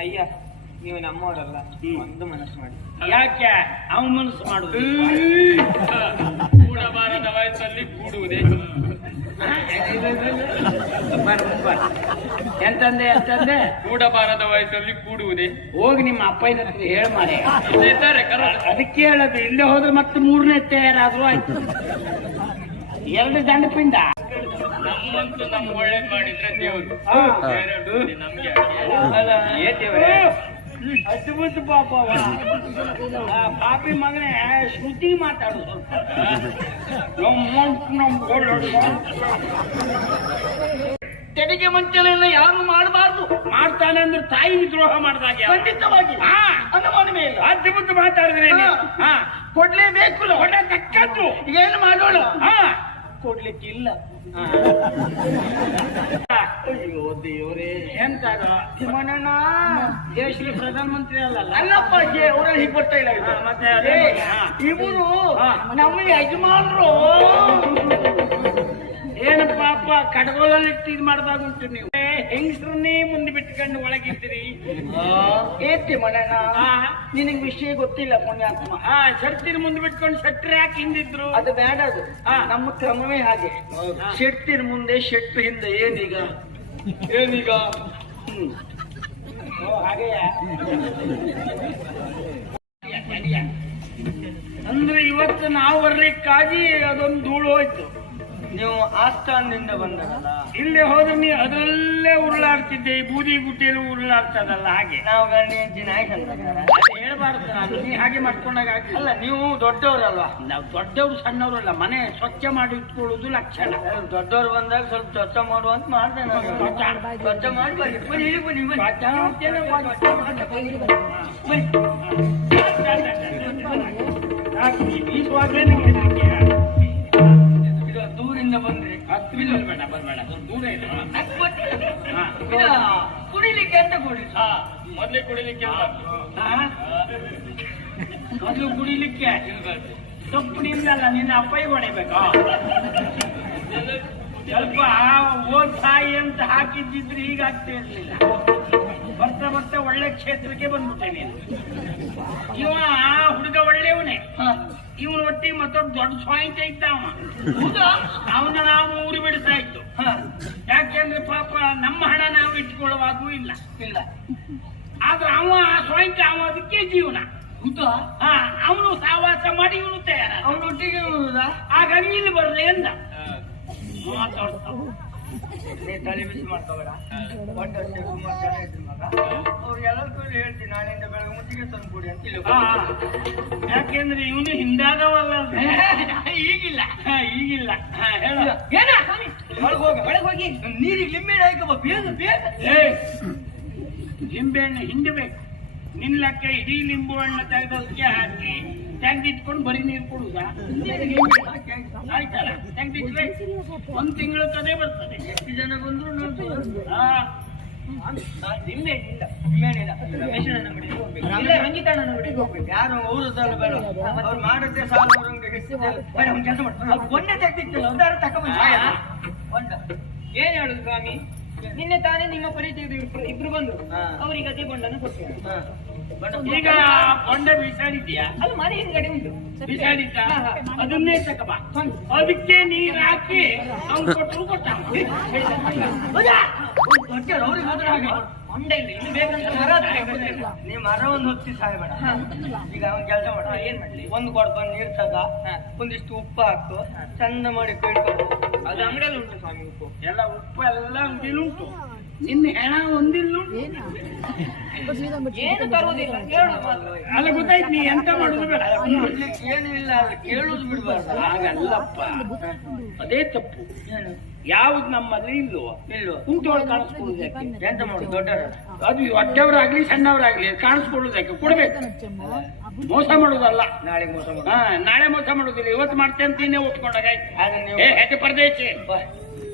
ಅಯ್ಯ ನೀವು ನಮ್ಮವರಲ್ಲ. ಒಂದು ಮನಸ್ಸು ಮಾಡಿ. ಯಾಕೆ? ಅವ್ ಮನಸ್ಸು ಮಾಡುದು. ಕೂಡಬಾರದ ವಯಸ್ಸಲ್ಲಿ ಕೂಡುವುದೇ. ಎಂತಂದೆ ಎಂತಂದೆ? ಕೂಡಬಾರದ ವಯಸ್ಸಲ್ಲಿ ಕೂಡುವುದೇ. ಹೋಗಿ ನಿಮ್ಮ ಅಪ್ಪಯ್ಯನ ಹತ್ರ ಹೇಳ ಮಾರೆ. ಇದ್ದಾರೆ ಅದಕ್ಕೆ ಹೇಳೋದು ಇಲ್ಲೇ ಹೋದ್ರೆ ಮತ್ತೆ ಮೂರನೇ ತಯಾರಾದ್ರು ಆಯ್ತು. ಎರಡು ದಂಡ ಪಿಂಡ ನಮ್ಮಂತೂ ನಮ್ಮ ಒಳ್ಳೇದ್ ಮಾಡಿದ್ರೆ ದೇವರು ಹಾ. ಬುದ್ಧಿ ನಮ್ಗೆ? ಏ ದೇವ್ರೇ? ಅದ್ಭುತ ಪಾಪ ಪಾಪಿ ಮಗನೇ ಶ್ರುತಿ ಮಾತಾಡು. ತೆರಿಗೆ ವಂಚನೆಯನ್ನ ಯಾರು ಮಾಡಬಾರ್ದು ಮಾಡ್ತಾನೆ ಅಂದ್ರೆ ತಾಯಿ ದ್ರೋಹ ಮಾಡಿದಾಗ ಖಂಡಿತವಾಗಿ ಅನುಮಾನವೇ ಇಲ್ಲ ಅದ್ಭುತ ಮಾತಾಡಿದ್ರೆ. ಹಾ ಕೊಡ್ಲೇಬೇಕು ಒಳ್ಳೆ ತಕ್ಕದ್ದು ಏನು ಮಾಡೋಣ ಹಾ ಕೊಡ್ಲಿಕ್ಕಿಲ್ಲ ಅಯ್ಯೋ ದೇವರೇ ಎಂತ ತಿಮ್ಮಣ್ಣ ದೇಶದ ಪ್ರಧಾನ ಮಂತ್ರಿ ಅಲ್ಲ. ಅಲ್ಲಪ್ಪ ಅವರ ಹೀಗೆ ಬರ್ತಾ ಇಲ್ಲ. ಮತ್ತೆ ಅದೇ ಇವರು ನಮ್ಮ ಯಜಮಾನರು. ಏನಪ್ಪ ಅಪ್ಪ ಕಡಗೋಲಲ್ಲಿ ಇಟ್ಟು ಇದು ಮಾಡ್ದಾಗ ಉಂಟು ನೀವು. ಹೆಂಗಸ್ರನ್ನೇ ಮುಂದೆ ಬಿಟ್ಕೊಂಡು ಒಳಗಿದ್ದೀರಿ? ಏತಿ ಮಣ್ಣ? ನಿನಗೆ ವಿಷಯ ಗೊತ್ತಿಲ್ಲ ಪುಣ್ಯಾತ್ಮ. ಆ ಶರ್ತಿನ ಮುಂದೆ ಬಿಟ್ಕೊಂಡು ಶಟ್ರಿ ಯಾಕೆ ಹಿಂದಿದ್ರು? ಅದು ಬೇಡ ಅದು. ನಮ್ಮ ಕ್ರಮವೇ ಹಾಗೆ. ಶೆಟ್ಟಿನ ಮುಂದೆ ಶೆಟ್ಟು ಹಿಂದೆ ಏನೀಗ? ಏನೀಗ? ಹ್ಮ್. ಓ, ಹಾಗೆಯಾ? ಅಂದ್ರೆ ಇವತ್ತು ನಾವು ಬರ್ಲಿಕ್ಕಾಗಿ ಅದೊಂದು ಧೂಳು ಹೋಯ್ತು. ನೀವು ಆಸ್ಥಾನದಿಂದ ಬಂದರಲ್ಲ ಇಲ್ಲೇ ಹೋದ್ರೆ ನೀವು ಅದರಲ್ಲೇ ಉರುಳಾಡ್ತಿದ್ದೆ ಈ ಬೂದಿ ಗುಟ್ಟಿಯಲ್ಲಿ ಉರುಳಾಡ್ತದಲ್ಲ ಹಾಗೆ ನಾವು ಹೆಂಡತಿ ನಾಯಕ ಹೇಳ್ಬಾರ್ದು ನಾನು ನೀ ಹಾಗೆ ಮಾಡ್ಕೊಂಡಾಗ ಅಲ್ಲ ನೀವು ದೊಡ್ಡವರಲ್ವಾ ನಾವು ದೊಡ್ಡವರು ಸಣ್ಣವರಲ್ಲ ಮನೆ ಸ್ವಚ್ಛ ಮಾಡಿ ಇಟ್ಕೊಳ್ಳೋದು ಲಕ್ಷಣ ದೊಡ್ಡವರು ಬಂದಾಗ ಸ್ವಲ್ಪ ಸ್ವಚ್ಛ ಮಾಡುವಂತ ಮಾಡ್ದೆ ನಾನು ಸ್ವಚ್ಛ ಮಾಡಿ ಬನ್ನಿ ಬನ್ನಿ ಇಲ್ಲಿ ಬನ್ನಿ ಬನ್ನಿ ಸ್ವಚ್ಛ ಮಾಡ್ತೇನೆ, ಸಾಕು, ಈ ಬಂದ್ರೆ ನಂಗೆ. ಹತ್ತು ಇಲ್ಲ ಬೇಡ ಬರಬೇಡ ಸ್ವಲ್ಪ ದೂರ ಇದೆ ಹಾ. ಇದು ಕುಡಿಲಿಕ್ಕೆ ಅಂತ ಕೊಡಿ? ಹಾ ಮೊದ್ಲೇ ಕುಡಿಲಿಕ್ಕೆ ಮೊದ್ಲು ಕುಡಿಲಿಕ್ಕೆ ಸೊಪ್ಪು ನಿಂದಲ್ಲ ನಿನ್ನ ಅಪ್ಪಯ್ಯ ಹೊಡಿಬೇಕಾ. ಸ್ವಲ್ಪ ಓದ್ ತಾಯಿ ಅಂತ ಹಾಕಿದ್ದಿದ್ರೆ ಈಗ ಆಗ್ತಾ ಇರ್ಲಿಲ್ಲ. ಬರ್ತಾ ಬರ್ತಾ. ಕ್ಷೇತ್ರಕ್ಕೆ ಬಂದ್ಬಿಟ್ಟೆ ನೀನು. ಇವ ಹುಡುಗ ಒಳ್ಳೆಯವನೇ. ಇವನು ಒಟ್ಟಿ ಮತ್ತೊಂದು ದೊಡ್ಡ ಸ್ವಾಯಿಂಟ್ ಇದ್ದ ಅವ. ಅವನ ನಾವು ಊರು ಬಿಡಿಸ್ತಾ ಇತ್ತು ಯಾಕೆಂದ್ರೆ ಪಾಪ ನಮ್ಮ ಹಣ ನಾವು ಇಟ್ಕೊಳ್ಳುವಾಗೂ ಇಲ್ಲ. ಇಲ್ಲ. ಆದ್ರೆ ಅವ ಆ ಸ್ವಾಯಿತ ಅವ ಅದಕ್ಕೆ ಜೀವನ. ಅವನು ಸಹವಾಸ ಮಾಡಿ ಇವನು ತಯಾರ. ಅವನೊಟ್ಟಿಗೆ ಹಾಗಾಗಿ ಇಲ್ಲಿ ಬರ್ಲಿ ಎಂದ. ಮಾತಾಡ್ತಾವ ನೀ ತಲೆ ಬಿಸಿ ಮಾಡ್ಕೋಬೇಡ. ಒಟ್ಟು ಅಷ್ಟೇ ಸುಮಾರು ಜನ ಇದ್ರು ಎಲ್ಲರ ಹೇಳ್ತೀನಿ ನಾಳೆಯಿಂದ ಬೆಳಗ್ಗೆ ಮುಚ್ಚಿಗೆ ತಂದು ಕೊಡಿ ಅಂತ ಇಲ್ಲಿ ಯಾಕೆಂದ್ರೆ ಇವನು ಹಿಂದಾದವಲ್ಲ ಈಗಿಲ್ಲ. ಈಗಿಲ್ಲ. ಹೇಳ. ಏನ ಒಳಗೆ ಹೋಗ ಒಳಗೆ ಹೋಗಿ. ನೀರಿಗೆ ಲಿಂಬೆ ಹಾಕಬ ಬೇಗ ಬೇಗ. ಲಿಂಬೆಹಣ್ಣು ಹಿಂಡಬೇಕು. ನಿನ್ ಲೆಕ್ಕ ಇಡೀ ಲಿಂಬು ಹಣ್ಣು ತೆಗೆದೋದಕ್ಕೆ ಹಾಕಿ ತೆಗ್ದಿಟ್ಕೊಂಡು ಬರೀ ನೀರು ಕೊಡುದಾ? ಆಯ್ತಲ್ಲ ತೆಗ್ದಿಟ್ರೆ ಒಂದ್ ತಿಂಗಳು ಕದೇ ಬರ್ತದೆ. ಎಷ್ಟು ಜನ ಬಂದ್ರು ನಾನು ಹೋಗ್ಬೇಕು ಇಲ್ಲ ಮನೆಗೆ ಹೋಗ್ಬೇಕು ಯಾರು ಊರದಲ್ಲ ಬೇಡ ಅವ್ರು ಮಾಡದ್ದೇ ಸಾಲ ಬೇಡ ಒಂದು ಕೆಲಸ ಒಂದೇ ತೆಗ್ದಿತ್ತಲ್ಲ ಒಂದಾರು ತಕೊಂಬಂದು ಒಂದ ಏನ್ ಹೇಳುದು ಸ್ವಾಮಿ ನಿನ್ನೆ ತಾನೇ ನಿಮ್ಮ ಪರಿಚಯದ ಇಬ್ರು- ಬಂದು ಬಂದ್ರು ಅವ್ರಿಗೆ ಅದೇ ಗೊಂಡನ್ನು ಕೊಟ್ಟರು ಈಗ ಕೊಂಡೆ ಬಿಸಾಡಿದ್ಯಾ ಅದು ಮನೆ ಹಿಂದ್ಗಡೆ ಉಂಟು. ಬಿಸಾಡಿದ್ದ. ಅದನ್ನೇ ತಕಬ. ಅದಕ್ಕೆ ನೀರ್ ಹಾಕಿ ಅವ್ನು ಕೊಟ್ಟರು ಕೊಟ್ಟ. ಅವ್ರಿಗೆ ಹೋದ್ರೆ ಹಾಗೆ. ಹೊಂಡ ಇಲ್ಲ ಇನ್ನು ಬೇಕಂತ ಮರ ಹತ್ರ ನೀ ಮರ ಒಂದು ಹೊತ್ತಿ ಸಾಯ್ಬೇಡ. ಈಗ ಅವ್ನು ಕೆಲಸ ಮಾಡ. ಏನ್ ಮಾಡ್ಲಿ? ಒಂದು ಕೊಡ್ಕೊಂಡು ನೀರ್ ತಗ ಒಂದಿಷ್ಟು ಉಪ್ಪು ಹಾಕು. ಚಂದ ಮಾಡಿ ಕೇಳ್ಕೊಂಡು ಅದು ಅಂಗಡಿಯಲ್ಲಿ ಉಂಟು ಸ್ವಾಮಿ ಉಪ್ಪು. ಎಲ್ಲ ಉಪ್ಪು ಎಲ್ಲ ಉಂಟು. ನಿನ್ನ ಹೆಣ ಒಂದಿಲ್ಲ ಏನು? ತರುವುದಿಲ್ಲ. ಹೇಳು ಮಾತ್ರ. ಅಲ್ಲ ಗೊತ್ತಾಯ್ತು ನೀ ಎಂತ ಮಾಡುದು ಬೇಡ. ಮಾಡ್ಲಿಕ್ಕೆ ಏನು ಇಲ್ಲ ಅದು ಕೇಳುದು ಬಿಡ್ಬಾರ್ದು. ಹಾಗಲ್ಲಪ್ಪ. ಅದೇ ತಪ್ಪು. ಯಾವ್ದು ನಮ್ಮಲ್ಲಿ ಇಲ್ವೋ? ಇಲ್ವೋ? ಕಾಣಿಸ್ಕೊಳ್ಳೋದಕ್ಕೆ. ಕಾಣಿಸ್ಕೊಳ್ಳುದಕ್ಕೆ ಎಂತ ಮಾಡುದು ದೊಡ್ಡವರ? ಅದು ಅಡ್ಡವರಾಗ್ಲಿ ಸಣ್ಣವರಾಗ್ಲಿ ಕಾಣಿಸ್ಕೊಳ್ಳೋದಕ್ಕೆ ಕೊಡ್ಬೇಕು. ಮೋಸ ಮಾಡುದಲ್ಲ. ನಾಳೆ ಮೋಸ ಮಾಡ ಹಾ ನಾಳೆ ಮೋಸ ಮಾಡುದಿಲ್ಲ. ಇವತ್ತು ಮಾಡ್ತೇನೆ ಒಪ್ಕೊಂಡಾಗ ನೀವು ಹೆಜ್ಜೆ ಪರದೇಶಿ ಬಾ.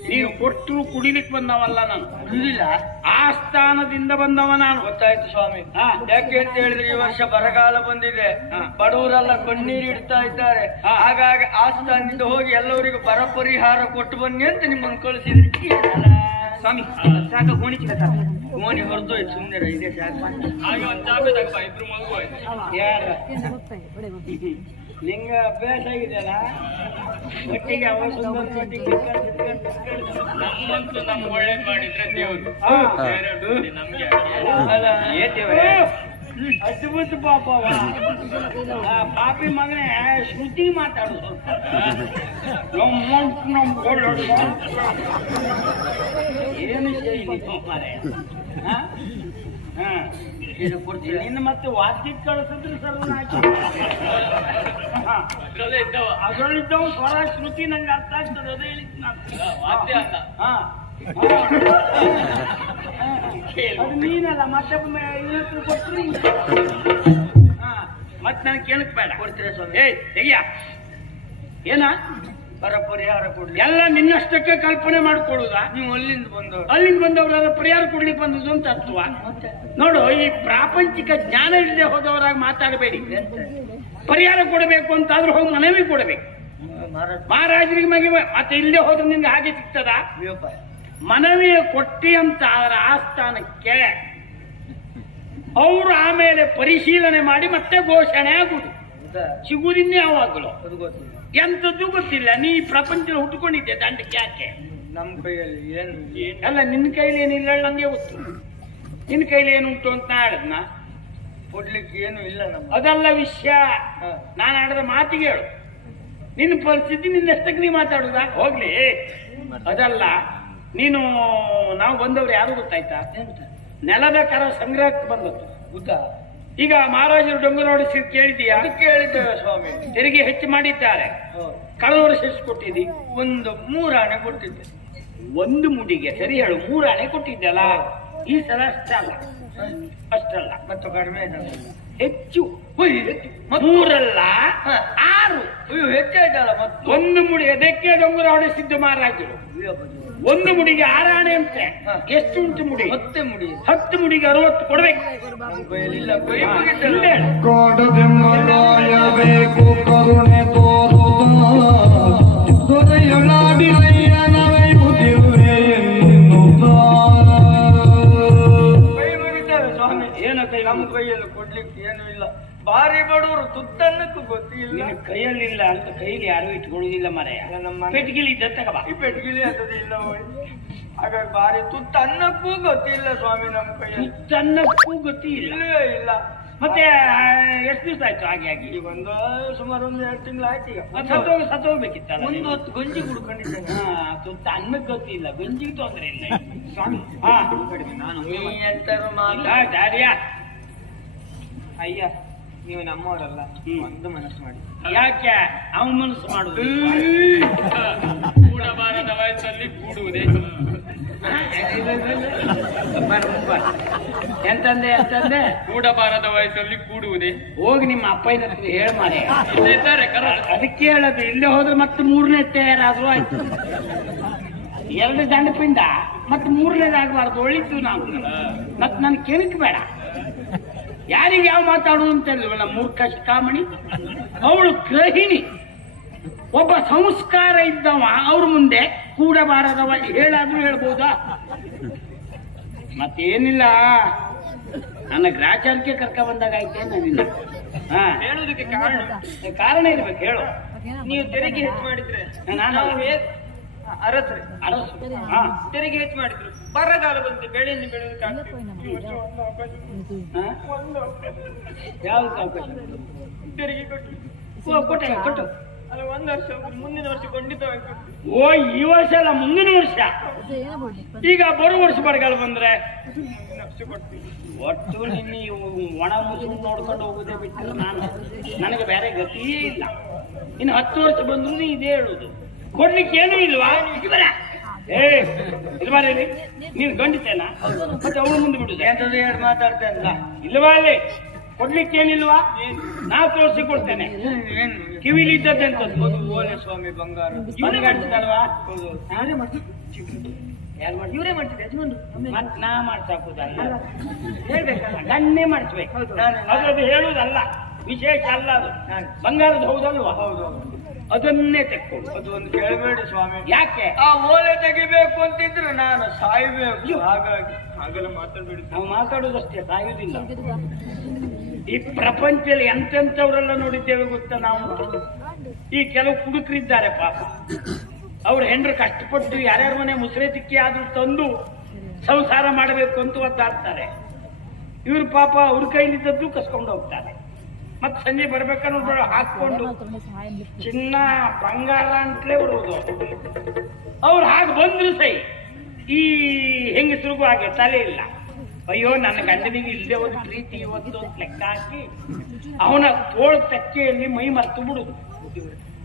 ನೀನು ಕೊಟ್ಟರು ಕುಡಿಲಿಕ್ಕೆ ಬಂದವಲ್ಲ ನಾನು. ಆ ಸ್ಥಾನದಿಂದ ಬಂದವ ನಾನು. ಗೊತ್ತಾಯ್ತು ಸ್ವಾಮಿ. ಯಾಕೆ ಅಂತ ಹೇಳಿದ್ರೆ ಈ ವರ್ಷ ಬರಗಾಲ ಬಂದಿದೆ. ಬಡವರೆಲ್ಲ ಕಣ್ಣೀರು ಇಡ್ತಾ ಇದ್ದಾರೆ. ಹಾಗಾಗಿ ಆ ಸ್ಥಾನದಿಂದ ಹೋಗಿ ಎಲ್ಲರಿಗೂ ಬರ ಪರಿಹಾರ ಕೊಟ್ಟು ಬನ್ನಿ ಅಂತ ನಿಮ್ಮನ್ನು ಕಳಿಸಿದ್ರಿ. ಸ್ವಾಮಿ ಸಾಕ ಗೋಣಿಚಿನ ಸಾಕು ಗೋಣಿ ಹೊರದು ಸುಮ್ಮನೆ ಇದೆ ಸಾಕು. ಹಾಗೆ ಒಂದು ಚಾಪೆ ತಗಪ್ಪ ಇಬ್ರು ಮಗು ಆಯ್ತು ಯಾರ? ನಿಂಗ ಅಭ್ಯಾಸ ಆಗಿದೆಯಲ್ಲ? ಒಟ್ಟಿಗೆ ಅವ ಸುಂದರ ಒಟ್ಟಿಗೆ. ನಮ್ಮಂತೂ ನಮ್ಮ ಒಳ್ಳೇದು ಮಾಡಿದ್ರೆ ದೇವರು. ದುಡ್ಡು ನಮ್ಗೆ ಏತಿವೆ ಅದ್ಭುತ ಪಾಪ ಪಾಪಿ ಮಗನೇ ಶ್ರುತಿ ಮಾತಾಡು ಸ್ವಲ್ಪ. ನಮ್ಮಂತ ಹಾ. ಇದು ನಿನ್ನ ಮತ್ತೆ ವಾದ್ಯಕ್ಕೆ ಕಳಿಸಿದ್ರೆ ಸರ್ವನಾಶ ಹಾ. ಅದ್ರಲ್ಲೇ ಇದ್ದವ ಅದ್ರಲ್ಲಿದ್ದವ ಸ್ವರ ಶ್ರುತಿ ನಂಗೆ ಅರ್ಥ ಆಗ್ತದೆ ಅದೇ ಹೇಳಿ ನಾನು. ವಾದ್ಯ ಅಲ್ಲ. ಹಾ. ಹಾ. ಅದು ನೀನಲ್ಲ ಮತ್ತೊಬ್ಬ ಇವತ್ತು ಕೊಟ್ರಿ ಹಾ ಮತ್ತೆ ನನಗೆ ಕೇಳಕ್ ಬೇಡ ಕೊಡ್ತೀರಾ ಸ್ವಾಮಿ ಏಯ್ ತೆಗಿಯ ಏನ ಪರ ಪರಿಹಾರ ಕೊಡ್ಲಿ. ಎಲ್ಲ ನಿನ್ನಷ್ಟಕ್ಕೆ ಕಲ್ಪನೆ ಮಾಡ್ಕೊಳ್ಳುದಾ? ನೀವು ಅಲ್ಲಿಂದ ಬಂದವರು. ಅಲ್ಲಿಂದ ಬಂದವರೆಲ್ಲ ಪರಿಹಾರ ಕೊಡ್ಲಿಕ್ಕೆ ಬಂದದ್ದು ಅಂತ ತತ್ವ ನೋಡು ಈ ಪ್ರಾಪಂಚಿಕ ಜ್ಞಾನ ಇಲ್ಲದೆ ಹೋದವರಾಗಿ ಮಾತಾಡಬೇಡಿ. ಪರಿಹಾರ ಕೊಡಬೇಕು ಅಂತಾದ್ರೂ ಹೋಗಿ ಮನವಿ ಕೊಡಬೇಕು. ಮಹಾರಾಜ. ಮಹಾರಾಜರಿಗೆ ಮಗಿ ಮತ್ತೆ ಇಲ್ಲದೆ ಹೋದ್ರೆ ನಿಮ್ಗೆ ಹಾಗೆ ಸಿಗ್ತದ? ಮನವಿ ಕೊಟ್ಟಿ ಅಂತ ಅದರ ಆಸ್ಥಾನಕ್ಕೆ ಅವರು ಆಮೇಲೆ ಪರಿಶೀಲನೆ ಮಾಡಿ ಮತ್ತೆ ಘೋಷಣೆ ಆಗುದು ಸಿಗುದಿನ್ನೇ ಸಿಗುದಿನ್ನ ಯಾವಾಗಲೂ. ಅದು ಗೊತ್ತಿಲ್ಲ ಎಂಥದ್ದು ಗೊತ್ತಿಲ್ಲ. ನೀ ಪ್ರಪಂಚ ಪ್ರಪಂಚದಲ್ಲಿ ಹುಟ್ಟುಕೊಂಡಿದ್ದೆ ದಂಡಕ್ಕೆ ಯಾಕೆ? ನಮ್ಮ ಕೈಯಲ್ಲಿ ಏನು ಏನು? ಅಲ್ಲ ನಿನ್ನ ಕೈಲಿ ಏನಿಲ್ಲ ನಂಗೆ ಗೊತ್ತು. ನಿನ್ನ ಕೈಲಿ ಏನುಂಟು ಅಂತ ಹೇಳದ್ನ? ಕೊಡ್ಲಿಕ್ಕೆ ಏನು ಇಲ್ಲ ನಮ್ಮ ಅದಲ್ಲ ವಿಷಯ. ನಾನು ಆಡಿದ ಮಾತಿಗೆ ಹೇಳು. ನಿನ್ನ ಪರಿಸ್ಥಿತಿ ನಿನ್ನಷ್ಟಕ್ಕೆ ನೀ ಮಾತಾಡುದ? ಹೋಗ್ಲಿ. ಅದಲ್ಲ ನೀನು ನಾವು ಬಂದವ್ರು ಯಾರು ಗೊತ್ತಾಯ್ತಾ? ನೆಲದ ಕರ ಸಂಗ್ರಹಕ್ಕೆ ಬಂದದ್ದು. ಉದಾ ಈಗ ಮಹಾರಾಜರು ಕೇಳಿದೀಯಾ? ಅದಕ್ಕೆ ಕೇಳಿದ್ದೆ ಸ್ವಾಮಿ. ತೆರಿಗೆ ಹೆಚ್ಚು ಮಾಡಿದ್ದಾರೆ. ಕಳೆದ ವರ್ಷ ಎಷ್ಟು ಕೊಟ್ಟಿದ್ದಿ ಒಂದು ಮೂರು ಆಣೆ ಕೊಟ್ಟಿದ್ದೆ. ಒಂದು ಮುಡಿಗೆ. ಸರಿ ಹೇಳು ಮೂರು ಹಣೆ ಕೊಟ್ಟಿದ್ದಲ್ಲ? ಈ ಸಲ ಅಷ್ಟಲ್ಲ ಅಷ್ಟಲ್ಲ ಮತ್ತು ಕಡಿಮೆ ಹೆಚ್ಚು. ಮೂರಲ್ಲ ಆರು. ಅಯ್ಯೋ ಹೆಚ್ಚಾಯ್ತಲ್ಲ ಮತ್ತು? ಒಂದು ಮುಡಿ ಅದಕ್ಕೆ ಡೊಂಗುರ ಹೊಡೆಸಿದ್ದು ಮಹಾರಾಜರು? ಒಂದು ಮುಡಿಗೆ ಆರಾಣೆ ಅಂತೆ. ಎಷ್ಟು ಉಂಟು ಮುಡಿ? ಹತ್ತು ಮುಡಿ. ಹತ್ತು ಮುಡಿಗೆ ಅರವತ್ತು ಕೊಡ್ಬೇಕು. ನಮ್ಮ ಕೈಯಲ್ಲಿ ಇಲ್ಲ ಕೈ ಹಾ, ಮುಗಿತಲ್ಲ. ಇಲ್ಲೇ. ಹೇಳು. ಕಾಡದೆಮ್ಮಲಾಯಬೇಕು ಕರುಣೆ ಸ್ವಾಮಿ. ಏನ ಕೈ ನಮ್ಮ ಕೈಯಲ್ಲಿ ಕೊಡ್ಲಿಕ್ಕೆ ಏನೂ ಇಲ್ಲ. ಭಾರಿ ಬಡವರು ತುತ್ತನ್ನಕ್ಕೂ ಗೊತ್ತಿಲ್ಲ. ನಿನ್ನ ಕೈಯಲ್ಲಿಲ್ಲ ಅಂತ ಕೈಯಲ್ಲಿ ಯಾರು ಇಟ್ಕೊಳ್ಳುದಿಲ್ಲ ಮರೆಯ. ನಮ್ಮ ಪೆಟ್ಗಿಲಿ ಪೆಟ್ಗಿಲಿ ಈ ಪೆಟ್ಟಿಗೆಲಿ ಅಂತದೇ ಇಲ್ಲ ಹೋಯ್. ಹಾಗಾಗಿ ಬಾರಿ ತುತ್ತನ್ನಕ್ಕೂ ಗೊತ್ತಿಲ್ಲ ಸ್ವಾಮಿ ನಮ್ಮ ಕೈ ತನ್ನಕ್ಕೂ ಗೊತ್ತಿಲ್ಲ. ಇಲ್ಲ ಇಲ್ಲವೇ ಇಲ್ಲ. ಮತ್ತೆ ಎಷ್ಟು ದಿವಸ ಆಯ್ತು ಹಾಗೆ ಆಗಿ ಈಗ ಒಂದು ಸುಮಾರು ಒಂದು ಎರಡು ತಿಂಗಳು ಆಯ್ತು ಈಗ. ಸತ್ತೋಗ ಸತ್ತೋಗ್ಬೇಕಿತ್ತಲ್ಲ ಒಂದು? ಹೊತ್ತು ಗಂಜಿ ಕುಡ್ಕೊಂಡಿದ್ದೇನೆ ಹಾ ತುತ್ತ ಅನ್ನಕ್ಕೆ ಗೊತ್ತಿಲ್ಲ. ಗಂಜಿಗೆ ತೊಂದರೆ ಇಲ್ಲ ಸ್ವಾಮಿ ಹಾ. ನಾನು ಎಂತಾರು ಮಾತು ಇಲ್ಲ, ದಾರಿಯ? ಅಯ್ಯ. ನೀವು ನಮ್ಮವರಲ್ಲ. ಹ್ಮ್. ಒಂದು ಮನಸ್ಸು ಮಾಡಿ. ಯಾಕೆ? ಅವನ್ ಮನಸ್ಸು ಮಾಡುದು. ಕೂಡಬಾರದ ವಯಸ್ಸಲ್ಲಿ ಕೂಡುವುದೇ. ಎಂತಂದೆ ಎಂತಂದೆ? ಕೂಡಬಾರದ ವಯಸ್ಸಲ್ಲಿ ಕೂಡುವುದೇ. ಹೋಗಿ ನಿಮ್ಮ ಅಪ್ಪಯ್ಯನ ಹತ್ರ ಹೇಳ ಮಾರೆ ಇಲ್ಲೇ ಇದ್ದಾರೆ ಕರ ಅದಕ್ಕೆ ಹೇಳದು ಇಲ್ಲೇ ಹೋದ್ರೆ ಮತ್ತೆ ಮೂರನೇ ತಯಾರಾದ್ರೂ ಆಯ್ತು. ಎರಡು ದಂಡಪಿಂದ ಮತ್ತೆ ಮೂರನೇದಾಗಬಾರ್ದು ಒಳಿತು ನಾವು. ಮತ್ತೆ ನನ್ ಕೆಣಕ್ ಬೇಡ. ಯಾರಿಗೆ ಯಾವ ಮಾತಾಡುದು ಅಂತ ಹೇಳಿದ್ವಲ್ಲ ಮೂರ್ಖ ಶಿಖಾಮಣಿ. ಅವಳು ಗೃಹಿಣಿ. ಒಬ್ಬ ಸಂಸ್ಕಾರ ಇದ್ದವ. ಅವ್ರ ಮುಂದೆ ಕೂಡಬಾರದವ ಹೇಳಾದ್ರೂ ಹೇಳ್ಬೋದಾ? ಮತ್ತೇನಿಲ್ಲ. ನನ್ನ ಗ್ರಾಚಾರಕ್ಕೆ ಕರ್ಕ ಬಂದಾಗ ಆಯ್ತು ಕಾರಣ? ಕಾರಣ ಇರ್ಬೇಕು ಹೇಳು. ನೀವು ತೆರಿಗೆ ಹೆಚ್ಚು ಮಾಡಿದ್ರೆ? ನಾನು? ಅರಸ್ರಿ. ಅರಸು ತೆರಿಗೆ ಹೆಚ್ಚು ಮಾಡಿದ್ರು. ಬರಗಾಲ ಬಂದು ಬೆಳೆಯನ್ನು ಬೆಳೆಯೋದಕ್ಕೆ ಯಾವ್ದು ಅವಕಾಶ ತೆರಿಗೆ ಕೊಟ್ಟು. ಕೊಟ್ಟೆ ಕೊಟ್ಟು? ಅಲ್ಲ ಒಂದು ವರ್ಷ ಮುಂದಿನ ವರ್ಷ ಖಂಡಿತವಾಗಿ. ಓ ಈ ವರ್ಷ ಅಲ್ಲ ಮುಂದಿನ ವರ್ಷ. ಈಗ ಬರೋ ವರ್ಷ ಬರಗಾಲ ಬಂದ್ರೆ? ಒಟ್ಟು ನಿನ್ನ ಒಣ ಮುಸುರು ನೋಡ್ಕೊಂಡು ಹೋಗೋದೇ ಬಿಟ್ಟು ನಾನು ನನಗೆ ಬೇರೆ ಗತಿಯೇ ಇಲ್ಲ. ಇನ್ನು ಹತ್ತು ವರ್ಷ ಬಂದ್ರು ಇದೇ ಹೇಳುದು. ಕೊಡ್ಲಿಕ್ಕೆ ಏನೂ ಇಲ್ವಾ. ಏ ಇಲ್ಲಿ. ನೀನು ಗಂಡಿತೇನಾ? ಮತ್ತೆ ಅವಳು ಮುಂದೆ ಬಿಡುದು? ಎಂತದ್ದು ಎರಡು ಇಲ್ವಾ ಅಲ್ಲಿ? ಕೊಡ್ಲಿಕ್ಕೆ ಏನಿಲ್ವಾ ನಾ ತೋರಿಸಿ ಕೊಡ್ತೇನೆ. ಏನು ಕಿವಿಲಿ ಇದ್ದದ್ದೆ ಅಂತದ್ದು ಅದು ಓಲೆ ಸ್ವಾಮಿ ಬಂಗಾರ. ಇವನು ಹೌದು. ಯಾರು ಇವರೇ ಮಾಡ್ತಿದ್ದೆ ಯಜಮಾನ್ರು. ನಾ ಮಾಡ್ಸಾಕುದಲ್ಲ ಹೇಳ್ಬೇಕಲ್ಲ ಗಣ್ಣೆ ಮಾಡಿಸ್ಬೇಕು ನಾನು- ಅದು ವಿಶೇಷ ಅಲ್ಲ ಅದು. ಬಂಗಾರದ ಹೌದಲ್ವಾ? ಹೌದು. ಅದನ್ನೇ ತೆಕ್ಕೊಂಡು. ಅದು ಒಂದು ಕೇಳಬೇಡಿ ಸ್ವಾಮಿ. ಯಾಕೆ? ಆ ಓಲೆ ತೆಗಿಬೇಕು ಅಂತಿದ್ರೆ ನಾನು ಸಾಯ್ಬೇಕು. ಹಾಗಾಗಿ. ಹಾಗೆಲ್ಲ ಮಾತಾಡ್ಬೇಡಿ. ನಾವು ಮಾತಾಡೋದಷ್ಟೇ ಸಾಯುವುದಿಲ್ಲ. ಈ ಪ್ರಪಂಚದಲ್ಲಿ ಎಂತೆಂಥವರೆಲ್ಲ ನೋಡಿದ್ದೇವೆ ಗೊತ್ತಾ ನಾವು? ಈ ಕೆಲವು ಕುಡುಕರಿದ್ದಾರೆ ಪಾಪ. ಅವ್ರ ಹೆಂಡ್ರು ಕಷ್ಟಪಟ್ಟು ಯಾರ್ಯಾರ ಮನೆ ಮುಸ್ರೆ ತಿಕ್ಕಿ ಆದ್ರೂ ತಂದು ಸಂಸಾರ ಮಾಡಬೇಕು ಅಂತ ಒತ್ತಾಡ್ತಾರೆ ಇವ್ರ ಪಾಪ ಅವ್ರ ಕೈಲಿದ್ದದ್ದು ಕಸ್ಕೊಂಡು ಹೋಗ್ತಾರೆ. ಮತ್ತೆ ಸಂಜೆ ಬರ್ಬೇಕನ್ನೋ ಹಾಕೊಂಡು ಚಿನ್ನ ಬಂಗಾರ ಅಂತಲೇ ಬರುವುದು ಅವ್ರು ಹಾಗೆ ಬಂದ್ರು ಸೈ ಈ ಹೆಂಗಸರಿಗೂ ಹಾಗೆ ತಲೆ ಇಲ್ಲ. ಅಯ್ಯೋ ನನ್ನ ಗಂಡನಿಗೆ ಇಲ್ಲದೆ ಒಂದು ಪ್ರೀತಿ ಇವತ್ತು ಅಂತ ಲೆಕ್ಕ ಹಾಕಿ ಅವನ ತೋಳ ತೆಕ್ಕೆಯಲ್ಲಿ ಮೈ ಮರ್ತು ಬಿಡುದು.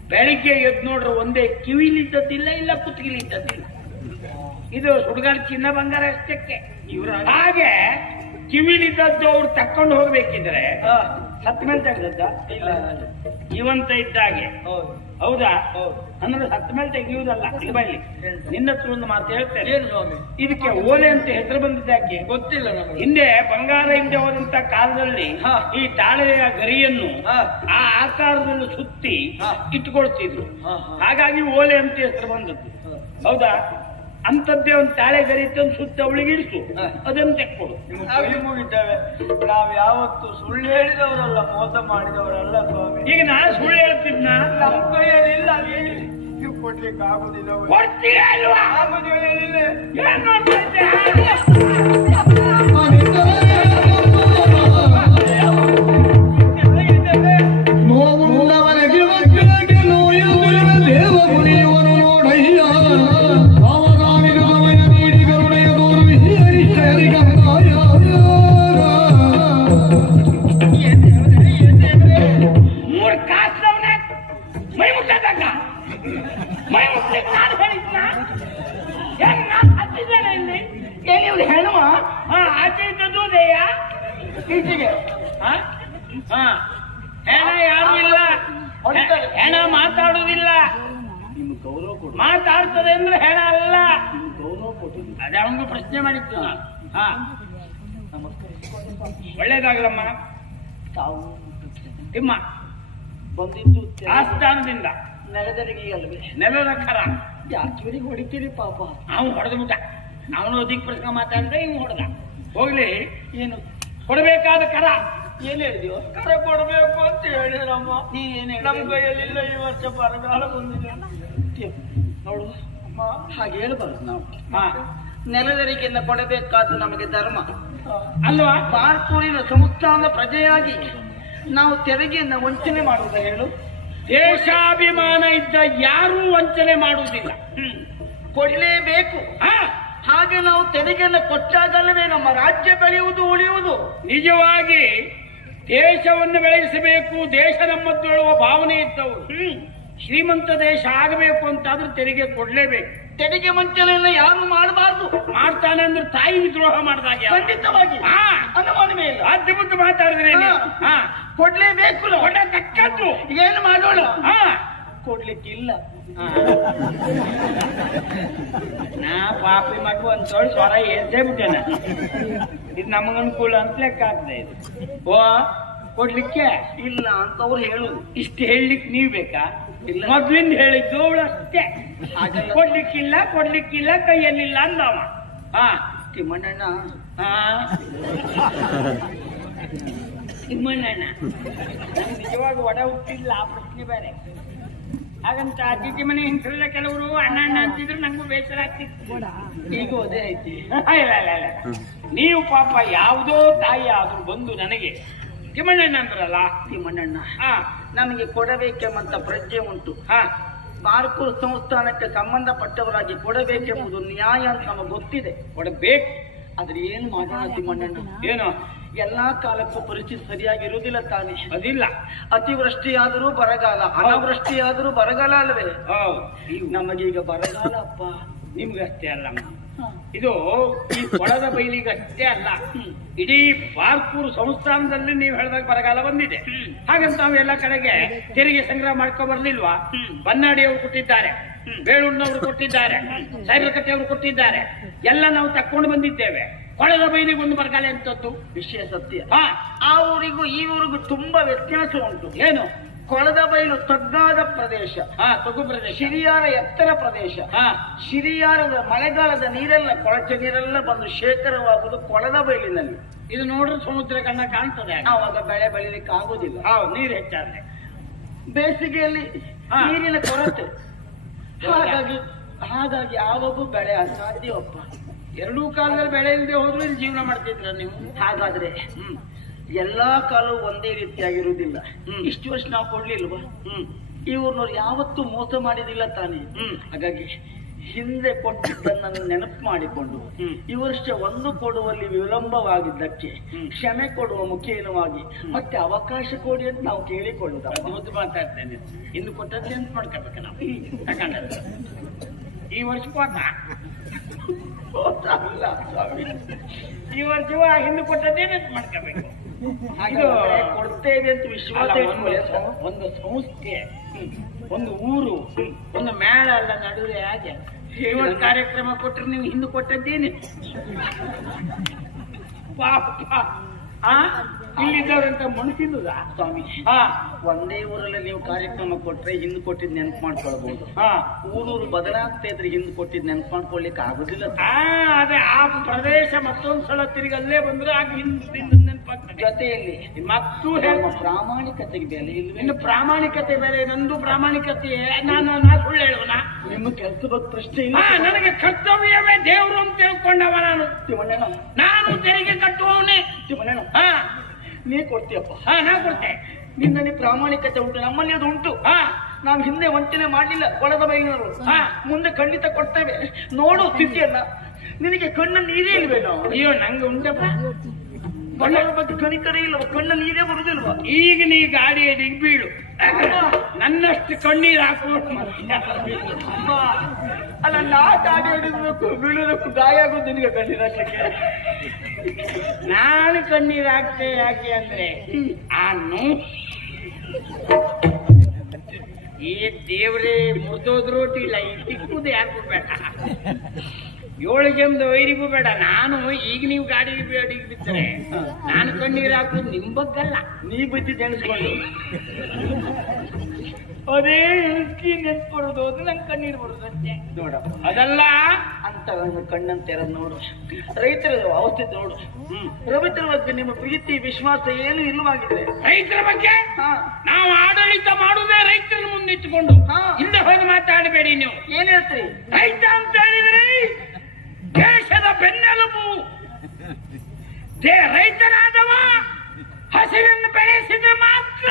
ಬೆಳಿಗ್ಗೆ ಎದ್ದು ನೋಡ್ರಿ ಒಂದೇ ಕಿವಿಲಿದ್ದದ್ದಿಲ್ಲ ಇಲ್ಲ ಕುತ್ತಿಗಿಲಿದ್ದದ್ದಿಲ್ಲ ಇದು ಹುಡುಗರ ಚಿನ್ನ ಬಂಗಾರ ಅಷ್ಟಕ್ಕೆ. ಇವ್ರ ಹಾಗೆ. ಕಿವಿಲಿದ್ದದ್ದು ಅವ್ರು ತಕ್ಕೊಂಡು ಹೋಗ್ಬೇಕಿದ್ರೆ ಹಾ, ಸತ್ತ ಮೇಲೆ ತೆಗ್ದದ್ದ ಇಲ್ಲ ಜೀವಂತ ಇದ್ದಾಗೆ ಹೌದು. ಹೌದಾ? ಅಂದ್ರೆ ಸತ್ತ ಮೇಲೆ ತೆಗೆಯುವುದಲ್ಲ ಇಲ್ಲಿ ಬೈಲಿ ನಿನ್ನ ಹತ್ರ ಒಂದು ಮಾತು ಹೇಳ್ತೇನೆ. ಇದಕ್ಕೆ ಓಲೆ ಅಂತ ಹೆಸರು ಬಂದಿದ್ದಾಗೆ ಗೊತ್ತಿಲ್ಲ ನಮಗೆ. ಹಿಂದೆ ಬಂಗಾರ ಹಿಂದೆ ಹೋದಂತ ಕಾಲದಲ್ಲಿ. ಈ ತಾಳೆಯ ಗರಿಯನ್ನು. ಆ ಆಕಾರದಲ್ಲಿ ಸುತ್ತಿ ಇಟ್ಟುಕೊಳ್ತಿದ್ರು. ಹಾಗಾಗಿ ಓಲೆ ಅಂತ ಹೆಸರು ಬಂದದ್ದು. ಹೌದಾ? ಅಂತದ್ದೇ ಒಂದು ತಾಳೆ ಗರಿ ತಂದು ಸುತ್ತ ಅವಳಿಗೆ ಇಳಿಸು. ಅದನ್ನು ತೆಕ್ಕೊಡು. ಮುಗಿದ್ದೇವೆ ನಾವು ಯಾವತ್ತು ಸುಳ್ಳು ಹೇಳಿದವರಲ್ಲ ಮೋಸ ಮಾಡಿದವರಲ್ಲ ಸ್ವಾಮಿ. ಈಗ ನಾನು ಸುಳ್ಳು ಹೇಳ್ತಿದ್ನ? ನಮ್ಮ ಕೈಯಲ್ಲಿ ಇಲ್ಲ ನೀವು ಕೊಡ್ಲಿಕ್ಕೆ ಆಗುದಿಲ್ಲ. ಕೊಡ್ತೀಯ ಆಗುದಿಲ್ಲ. ಏನ್ ಒಳ್ಳೇದಾಗಲಮ್ಮ ತಾವು ತಿಮ್ಮ. ಬಂದಿದ್ದು ಆಸ್ಥಾನದಿಂದ. ನೆಲದರಿಗೆ ಅಲ್ವೇ. ನೆಲದ ಕರ. ಯಾಕೆ ಹೊಡಿತೀರಿ ಪಾಪ? ಅವನು ಹೊಡೆದು ಬಿಟ್ಟ ನಾವು ಅಧಿಕ ಪ್ರಶ್ನೆ ಮಾತಾಡಿದ್ರೆ ಇವ್ ಹೊಡೆದ. ಹೋಗ್ಲಿ. ಏನು? ಕೊಡಬೇಕಾದ ಕರ. ಏನ್ ಹೇಳಿದ್ಯೋ? ಕರ ಕೊಡಬೇಕು ಅಂತ ಹೇಳಿದ್ರಮ್ಮ. ನೀ ನಮ್ಮ ನಮ್ ಕೈಯಲ್ಲಿ ಇಲ್ಲ ಈ ವರ್ಷ ಬರಗಾಲ ಬಂದಿದೆ. ನೋಡು. ಅಮ್ಮ. ಹಾಗೆ ಹೇಳ್ಬಾರ್ದು ನಾವು. ಹಾ. ನೆಲದರಿಕೆಯಿಂದ ಕೊಡಬೇಕಾದ್ದು ನಮಗೆ ಧರ್ಮ. ಅಲ್ವಾ? ಭಾರತೂರಿನ ಸಂಸ್ಥಾನದ ಪ್ರಜೆಯಾಗಿ ನಾವು ತೆರಿಗೆಯನ್ನು ವಂಚನೆ ಮಾಡುವುದ ಹೇಳು? ದೇಶಾಭಿಮಾನ ಇದ್ದ ಯಾರೂ ವಂಚನೆ ಮಾಡುವುದಿಲ್ಲ. ಕೊಡಲೇಬೇಕು. ಹಾಗೆ ನಾವು ತೆರಿಗೆಯನ್ನು ಕೊಟ್ಟಾಗಲ್ಲವೇ ನಮ್ಮ ರಾಜ್ಯ ಬೆಳೆಯುವುದು ಉಳಿಯುವುದು? ನಿಜವಾಗಿ ದೇಶವನ್ನು ಬೆಳೆಸಬೇಕು ದೇಶ ನಮ್ಮದ್ದು ಹೇಳುವ ಭಾವನೆ ಇದ್ದವು ಶ್ರೀಮಂತ ದೇಶ ಆಗಬೇಕು ಅಂತಾದ್ರೂ ತೆರಿಗೆ ಕೊಡ್ಲೇಬೇಕು. ತೆರಿಗೆ ವಂಚನೆಯನ್ನ ಯಾರು ಮಾಡಬಾರ್ದು. ಮಾಡ್ತಾನೆ ಅಂದ್ರೆ ತಾಯಿ ವಿದ್ರೋಹ ಮಾಡಿದಾಗ ಖಂಡಿತವಾಗಿ. ಅನುಮಾನ ಮೇಲೆ. ಇಲ್ಲ ಅದ್ಭುತ ಮಾತಾಡಿದ್ರೆ. ಹಾ. ಕೊಡ್ಲೇಬೇಕು ನಾವು. ಕೊಡತಕ್ಕದ್ದು ಏನು ಮಾಡೋಣ ಹಾ. ಕೊಡ್ಲಿಕ್ಕಿಲ್ಲ. ನಾ ಪಾಪಿ ಮಗು ಅಂತೇಳಿ ಸ್ವರ ಎದ್ದೇ ಬಿಟ್ಟೆನ. ಇದು ನಮಗೆ ಅನುಕೂಲ ಅಂತ ಲೆಕ್ಕ ಆಗ್ತದೆ ಇದು. ಓ ಕೊಡ್ಲಿಕ್ಕೆ? ಇಲ್ಲ ಅಂತ ಅವ್ರು ಹೇಳುದು. ಇಷ್ಟು ಹೇಳಲಿಕ್ಕೆ ನೀವು ಬೇಕಾ. ಮೊದ್ಲಿಂದ ಹೇಳಿದ್ದು ಅವಳು ಅಷ್ಟೇ. ಕೊಡ್ಲಿಕ್ಕಿಲ್ಲ ಕೊಡ್ಲಿಕ್ಕಿಲ್ಲ ಕೈಯಲ್ಲಿಲ್ಲ ಅಂದವ. ಹಾ. ತಿಮ್ಮಣ್ಣ ಹಾ. ತಿಮ್ಮಣ್ಣಣ್ಣ. ನಿಜವಾಗಿ ಒಡ ಹುಟ್ಟಿಲ್ಲ ಆ ಪ್ರಶ್ನೆ ಬೇರೆ. ಹಾಗಂತ ಅತಿಥಿ ಮನೆ ಹೆಂಗಸರೆಲ್ಲ ಕೆಲವರು ಅಣ್ಣ ಅಣ್ಣ ಅಂತಿದ್ರು ನಂಗೂ ಬೇಸರ ಆಗ್ತಿತ್ತು. ಈಗ ಅದೇ ಐತಿ. ಇಲ್ಲ ಇಲ್ಲ ಇಲ್ಲ. ನೀವು ಪಾಪ ಯಾವುದೋ ತಾಯಿ ಆದ್ರೂ ಬಂದು ನನಗೆ ತಿಮ್ಮಣ್ಣಣ್ಣ ಅಂದ್ರಲ್ಲ ತಿಮ್ಮಣ್ಣಣ್ಣ. ಹಾ. ನಮಗೆ ಕೊಡಬೇಕೆಂಬಂತ ಪ್ರಜ್ಞೆ ಉಂಟು. ಹ. ಬಾರ್ಕೂರ್ ಸಂಸ್ಥಾನಕ್ಕೆ ಸಂಬಂಧಪಟ್ಟವರಾಗಿ ಕೊಡಬೇಕೆಂಬುದು ನ್ಯಾಯ ಅಂತ ನಮಗೆ ಗೊತ್ತಿದೆ. ಕೊಡಬೇಕು. ಆದ್ರೆ ಏನು ಮಾಡೋಣ ತಿಮ್ಮಣ್ಣ ಏನು? ಎಲ್ಲಾ ಕಾಲಕ್ಕೂ ಪರಿಸ್ಥಿತಿ ಸರಿಯಾಗಿರುವುದಿಲ್ಲ ತಾನೇ. ಅದಿಲ್ಲ. ಅತಿವೃಷ್ಟಿಯಾದರೂ ಬರಗಾಲ ಅನಾವೃಷ್ಟಿಯಾದರೂ ಬರಗಾಲ ಅಲ್ವೇ? ಹೌದು. ನಮಗೀಗ ಬರಗಾಲ ಅಪ್ಪ. ನಿಮ್ಗಷ್ಟೇ ಅಲ್ಲಮ್ಮ ಇದು ಈ ಕೊಳದ ಬೈಲಿಗಷ್ಟೇ ಅಲ್ಲ. ಇಡೀ ಬಾರ್ಕೂರು ಸಂಸ್ಥಾನದಲ್ಲಿ ನೀವು ಹೇಳಿದಾಗ ಬರಗಾಲ ಬಂದಿದೆ. ಹಾಗಂತ ನಾವು ಎಲ್ಲ ಕಡೆಗೆ ತೆರಿಗೆ ಸಂಗ್ರಹ ಮಾಡ್ಕೊ ಬರ್ಲಿಲ್ವಾ? ಬನ್ನಾಡಿಯವರು ಕೊಟ್ಟಿದ್ದಾರೆ. ಬೇಳೂರಿನವರು ಕೊಟ್ಟಿದ್ದಾರೆ. ಸೈರಕಟ್ಟೆಯವರು ಕೊಟ್ಟಿದ್ದಾರೆ. ಎಲ್ಲ ನಾವು ತಕ್ಕೊಂಡು ಬಂದಿದ್ದೇವೆ. ಕೊಳದ ಬೈಲಿಗೆ ಒಂದು ಬರಗಾಲ ಎಂತದ್ದು? ವಿಷಯ ಸತ್ಯ. ಹಾ. ಆ ಊರಿಗೂ ಈ ಊರಿಗೂ ತುಂಬಾ ವ್ಯತ್ಯಾಸ ಉಂಟು. ಏನು? ಕೊಳದ ಬಯಲು ತಗ್ಗಾದ ಪ್ರದೇಶ. ಹಾ ತಗು ಪ್ರದೇಶ. ಶಿರಿಯಾರ ಎತ್ತರ ಪ್ರದೇಶ. ಹಾ. ಶಿರಿಯಾರದ ಮಳೆಗಾಲದ ನೀರೆಲ್ಲ ಕೊಳಚೆ ನೀರೆಲ್ಲ ಬಂದು ಶೇಖರವಾಗುವುದು ಕೊಳದ ಬಯಲಿನಲ್ಲಿ. ಇದು ನೋಡ್ರೆ ಸಮುದ್ರ ಕಣ್ಣ ಕಾಣ್ತದೆ ಅವಾಗ ಬೆಳೆ ಬೆಳಿಲಿಕ್ಕೆ ಆಗುದಿಲ್ಲ ಹೌದು ನೀರು ಹೆಚ್ಚಾದ್ರೆ. ಬೇಸಿಗೆಯಲ್ಲಿ. ನೀರಿನ ಕೊರತೆ. ಹಾಗಾಗಿ ಹಾಗಾಗಿ ಯಾವಾಗೂ ಬೆಳೆ ಅಸಾಧ್ಯವಪ್ಪ ಎರಡೂ ಕಾಲದಲ್ಲಿ ಬೆಳೆ ಇಲ್ಲದೆ ಹೋದ್ರು ಇಲ್ಲಿ ಜೀವನ ಮಾಡ್ತಿದ್ರ ನೀವು? ಹಾಗಾದ್ರೆ ಹ್ಮ್. ಎಲ್ಲಾ ಕಾಲವು ಒಂದೇ ರೀತಿಯಾಗಿರುವುದಿಲ್ಲ. ಇಷ್ಟು ವರ್ಷ ನಾವು ಕೊಡ್ಲಿಲ್ವಾ? ಹ್ಮ್. ಇವ್ರನ್ನವ್ರು ಯಾವತ್ತೂ ಮೋಸ ಮಾಡಿದಿಲ್ಲ ತಾನೇ. ಹ್ಮ್. ಹಾಗಾಗಿ ಹಿಂದೆ ಕೊಟ್ಟಿದ್ದನ್ನು ನೆನಪು ಮಾಡಿಕೊಂಡು. ಈ ವರ್ಷ ಒಂದು ಕೊಡುವಲ್ಲಿ ವಿಳಂಬವಾಗಿದ್ದಕ್ಕೆ ಕ್ಷಮೆ ಕೊಡುವ ಮುಖೇನವಾಗಿ ಮತ್ತೆ ಅವಕಾಶ ಕೊಡಿ ಅಂತ ನಾವು ಕೇಳಿಕೊಳ್ಳುದು ಅವತ್ತು ಮಾತಾಡ್ತೇನೆ ಇನ್ನು ಕೊಟ್ಟದ್ದು ಎಂತ ಮಾಡ್ಕೋಬೇಕು ನಾವು. ಈ ವರ್ಷ ಕೊಟ್ಟ ಈ ವರ್ಷ ಹಿಂದೆ ಕೊಟ್ಟದ್ದೇನೆ ಮಾಡ್ಕೋಬೇಕು ಹಾಗಾದ್ರೆ ಕೊಡ್ತೇವೆ ಅಂತ ವಿಶ್ವಾಸ ಒಂದು ಸಂಸ್ಥೆ ಒಂದು ಊರು ಒಂದು ಮೇಳ ಅಲ್ಲ ನಡುವೆ ಹಾಗೆ. ಇವತ್ತು ಕಾರ್ಯಕ್ರಮ ಕೊಟ್ಟರೆ ನೀವು ಹಿಂದೆ ಕೊಟ್ಟದ್ದೇನೆ. ಪಾಪ ಆ? ಇಲ್ಲಿದ್ದವರಂತ ಮಣ್ಣು ತಿನ್ನುದಾ ಸ್ವಾಮಿ ಹಾ ಒಂದೇ ಊರಲ್ಲಿ ನೀವು ಕಾರ್ಯಕ್ರಮ ಕೊಟ್ರೆ ಹಿಂದ್ ಕೊಟ್ಟಿದ್ ನೆನ್ಪು ಮಾಡ್ಕೊಳ್ಬಹುದು ಹಾ ಊರೂರು ಬದಲಾಗ್ತಾ ಇದ್ರೆ ಹಿಂದ್ ಕೊಟ್ಟಿದ್ ನೆನ್ಪು ಮಾಡ್ಕೊಳ್ಲಿಕ್ಕೆ ಆಗುದಿಲ್ಲ. ಆ, ಅದೇ ಆ ಪ್ರದೇಶ ಮತ್ತೊಂದ್ಸಲ ಸಲ ತಿರುಗಿ ಅಲ್ಲೇ ಬಂದ್ರೆ ಆಗ ಹಿಂದೆ ಜೊತೆಯಲ್ಲಿ ಮತ್ತು ನಮ್ಮ ಪ್ರಾಮಾಣಿಕತೆ ಪ್ರಾಮಾಣಿಕತೆಗೆ ಬೆಲೆ ಇಲ್ವೇ? ಇನ್ನು ಪ್ರಾಮಾಣಿಕತೆ ಬೇರೆ ನಂದು ಪ್ರಾಮಾಣಿಕತೆ ನಾನು ನಾ ಸುಳ್ಳು ಹೇಳುವನ? ನಿಮ್ಮ ಕೆಲಸ ಬಗ್ಗೆ ಪ್ರಶ್ನೆ ಇಲ್ಲ ನನಗೆ ಕರ್ತವ್ಯವೇ ದೇವರು ಅಂತ ತಿಳ್ಕೊಂಡವ ನಾನು. ತಿಮ್ಮಣ್ಣ ನಾನು ತೆರಿಗೆ ಕಟ್ಟುವವನೇ. ತಿಮ್ಮಣ್ಣ ಹಾ ನೀ ಕೊಡ್ತೀಯಪ್ಪ. ಹಾ ನಾ ಕೊಡ್ತೆ. ನಿನ್ನಲ್ಲಿ ಪ್ರಾಮಾಣಿಕತೆ ಉಂಟು ನಮ್ಮಲ್ಲಿ ಅದು ಉಂಟು. ಹಾ ನಾವು ಹಿಂದೆ ವಂಚನೆ ಮಾಡಲಿಲ್ಲ ಕೊಳದ ಬೈಲಿನವರು ಹಾ. ಮುಂದೆ ಖಂಡಿತ ಕೊಡ್ತೇವೆ. ನೋಡು ಸ್ಥಿತಿಯನ್ನ. ನಿನಗೆ ಕಣ್ಣಲ್ಲಿ ನೀರೇ ಇಲ್ವೇನೋ ಅಯ್ಯೋ ನಂಗೆ ಉಂಟಪ್ಪ. ಬಣ್ಣದ ಬಗ್ಗೆ ಕನಿಕರೇ ಇಲ್ಲವ ಕಣ್ಣ ನೀರೇ ಬರುದಿಲ್ವಾ? ಈಗ ನೀ ಗಾಡಿಯ ದಿಗ್ಬೀಳು ನನ್ನಷ್ಟು ಕಣ್ಣೀರು ಹಾಕುವಷ್ಟು ಅಲ್ಲ ನಾ ಗಾಡಿ ಹಿಡಿದ್ಬೇಕು ಬೀಳೋದಕ್ಕೂ ಗಾಯ ಆಗೋದು ನಿನಗೆ ಕಣ್ಣಿರಕ್ಕೆ ನಾನು ಕಣ್ಣೀರು ಹಾಕ್ತೆ ಯಾಕೆ ಅಂದ್ರೆ ಆ ನೋ ಈ ದೇವ್ರೆ ಮುರಿದೋದ್ರೋಟಿಲ್ಲ ಇಲ್ಲ ಈ ತಿಕ್ಕುದು ಯಾಕೆ ಬೇಡ. ಏಳು ಜಮ್ದು ವೈರಿಗೂ ಬೇಡ. ನಾನು ಈಗ ನೀವು ಗಾಡಿ ಬೇಡಿಗೆ ಬಿದ್ದರೆ ನಾನು ಕಣ್ಣೀರು ಹಾಕೋದು ನಿಮ್ ಬಗ್ಗಲ್ಲ. ನೀ ಬಿದ್ದಿದ್ದು ಜನಿಸ್ಕೊಂಡು ಅದೇ ಹೆಂಡ್ತಿ ನೆನ್ಸ್ಕೊಡೋದು ಅದು ನಂಗೆ ಕಣ್ಣೀರು ಬರೋದು ಅಷ್ಟೇ ನೋಡಪ್ಪ ಅದಲ್ಲ? ಅಂತ ಕಣ್ಣನ್ನು ತೆರೆದು ನೋಡು. ರೈತರ ಅವಸ್ಥೆ ನೋಡು. ರೈತರ ಬಗ್ಗೆ ನಿಮ್ಮ ಪ್ರೀತಿ ವಿಶ್ವಾಸ ಏನು ಇಲ್ಲವಾಗಿದೆ. ರೈತರ ಬಗ್ಗೆ? ನಾವು ಆಡಳಿತ ಮಾಡುವುದೇ ರೈತರ ಮುಂದಿಟ್ಟುಕೊಂಡು. ಹಿಂದೆ ಹೋಗಿ ಮಾತಾಡಬೇಡಿ ನೀವು. ಏನ್ ಹೇಳ್ತೀರಿ? ರೈತ ಅಂತ ಹೇಳಿದ್ರೆ ದೇಶದ ಬೆನ್ನೆಲುಬು. ದೇ ರೈತನಾದವ ಹಸಿರನ್ನು ಬೆಳೆಸಿದ್ರೆ ಮಾತ್ರ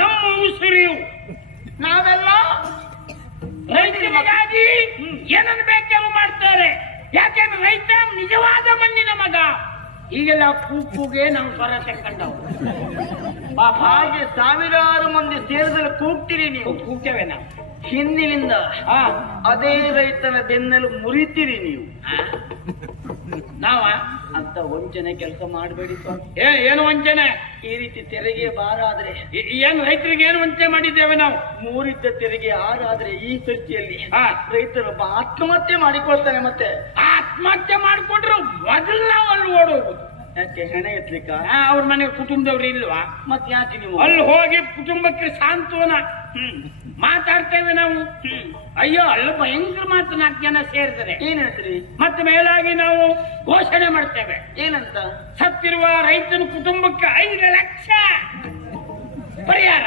ನಮ್ಮ ಉಸಿರಿಯು ನಾವೆಲ್ಲ ರೈತರಿಗಾಗಿ ಏನನ್ನು ಬೇಕಾದ್ರೂ ಮಾಡ್ತಾರೆ. ಯಾಕೆಂದ್ರೆ ರೈತ ನಿಜವಾದ ಮಣ್ಣಿನ ಮಗ. ಈಗೆಲ್ಲ ಕೂಕ್ಕುಗೆ ನಾವು ಸ್ವರ ತಕ್ಕಂಡವು ಪಾಪ ಹಾಗೆ ಸಾವಿರಾರು ಮಂದಿ ಸೇರಿದಲ್ಲಿ ಕೂಗ್ತೀರಿ ನೀವು. ಕೂಗ್ತೇವೆ ನಾವು. ಹಿಂದಿನಿಂದ ಅದೇ ರೈತನ ಬೆನ್ನಲು ಮುರಿತೀರಿ ನೀವು. ನಾವ ಅಂತ ವಂಚನೆ ಕೆಲಸ ಮಾಡಬೇಡಿ ಏ ಏನು ವಂಚನೆ? ಈ ರೀತಿ ತೆರಿಗೆ ಬಾರಾದ್ರೆ ಆದ್ರೆ ಏನು ರೈತರಿಗೆ ಏನು ವಂಚನೆ ಮಾಡಿದ್ದೇವೆ ನಾವು? ಮೂರಿದ್ದ ತೆರಿಗೆ ಆರಾದ್ರೆ ಈ ಸ್ಥಿತಿಯಲ್ಲಿ ರೈತರು ಆತ್ಮಹತ್ಯೆ ಮಾಡಿಕೊಳ್ತಾನೆ ಮತ್ತೆ. ಆತ್ಮಹತ್ಯೆ ಮಾಡಿಕೊಂಡ್ರು ಮೊದಲು ನಾವು ಅಲ್ಲಿ ಓಡೋಗುದು. ಯಾಕೆ ಹೆಣೆ ಎತ್ಲಿಕ್ಕ? ಅವ್ರ ಮನೆ ಕುಟುಂಬದವ್ರು ಇಲ್ವಾ? ಮತ್ತೆ ಯಾಕೆ ನೀವು? ಅಲ್ಲಿ ಹೋಗಿ ಕುಟುಂಬಕ್ಕೆ ಸಾಂತ್ವನ ಮಾತಾಡ್ತೇವೆ ನಾವು. ಹ್ಮ್. ಅಯ್ಯೋ ಅಲ್ಲ ಭಯಂಕರ ಮಾತು ನಾಲ್ಕು ಜನ ಸೇರಿದರೆ? ಏನ್ ಹೇಳ್ತೀರಿ? ಮತ್ತೆ ಮೇಲಾಗಿ ನಾವು ಘೋಷಣೆ ಮಾಡ್ತೇವೆ. ಏನಂತ? ಸತ್ತಿರುವ ರೈತನ ಕುಟುಂಬಕ್ಕೆ ಐದು ಲಕ್ಷ ಪರಿಹಾರ.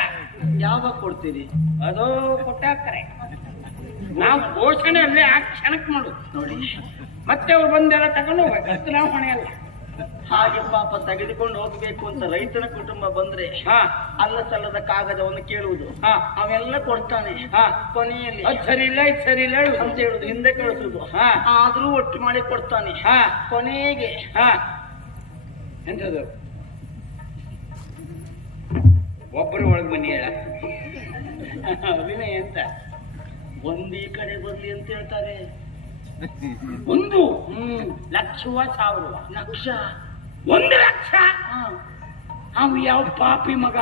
ಯಾವಾಗ ಕೊಡ್ತೀರಿ? ಅದು ಕೊಟ್ಟಾಕ್ತಾರೆ ನಾವು ಘೋಷಣೆ ಅಲ್ಲೇ ಆ ಕ್ಷಣಕ್ಕೆ ಮಾಡು ನೋಡಿ. ಮತ್ತೆ ಅವ್ರು ಬಂದೆಲ್ಲ ತಗೊಂಡು ಹೋಗ್ಬೇಕು. ನಾವು ಹೊಣೆ ಅಲ್ಲ ಹಾಗೆ ಪಾಪ ತೆಗೆದುಕೊಂಡು ಹೋಗ್ಬೇಕು ಅಂತ ರೈತನ ಕುಟುಂಬ ಬಂದ್ರೆ ಹಾ. ಅಲ್ಲ ಸಲ್ಲದ ಕಾಗದವನ್ನು ಕೇಳುವುದು. ಹಾ. ಅವೆಲ್ಲ ಕೊಡ್ತಾನೆ. ಹಾ. ಕೊನೆಯಲ್ಲಿ ಸರಿ ಇಲ್ಲ ಇದು ಸರಿ ಇಲ್ಲ. ಅಂತ ಹೇಳುದು ಹಿಂದೆ ಕಳಿಸುದು. ಆದ್ರೂ ಒಟ್ಟು ಮಾಡಿ ಕೊಡ್ತಾನೆ. ಹಾ. ಕೊನೆಗೆ ಎಂತದು ಒಬ್ಬರು ಒಳಗೆ ಬನ್ನಿ ಹೇಳ. ಅಭಿನಯ ಅಂತ ಒಂದ್ ಈ ಕಡೆ ಬರ್ಲಿ ಅಂತ ಹೇಳ್ತಾರೆ. ಒಂದು. ಹ್ಮ್. ಲಕ್ಷವ ಸಾವಿರವ ಲಕ್ಷ. ಒಂದು ಲಕ್ಷ? ಹಾ. ಅವ ಯಾವ ಪಾಪಿ ಮಗ?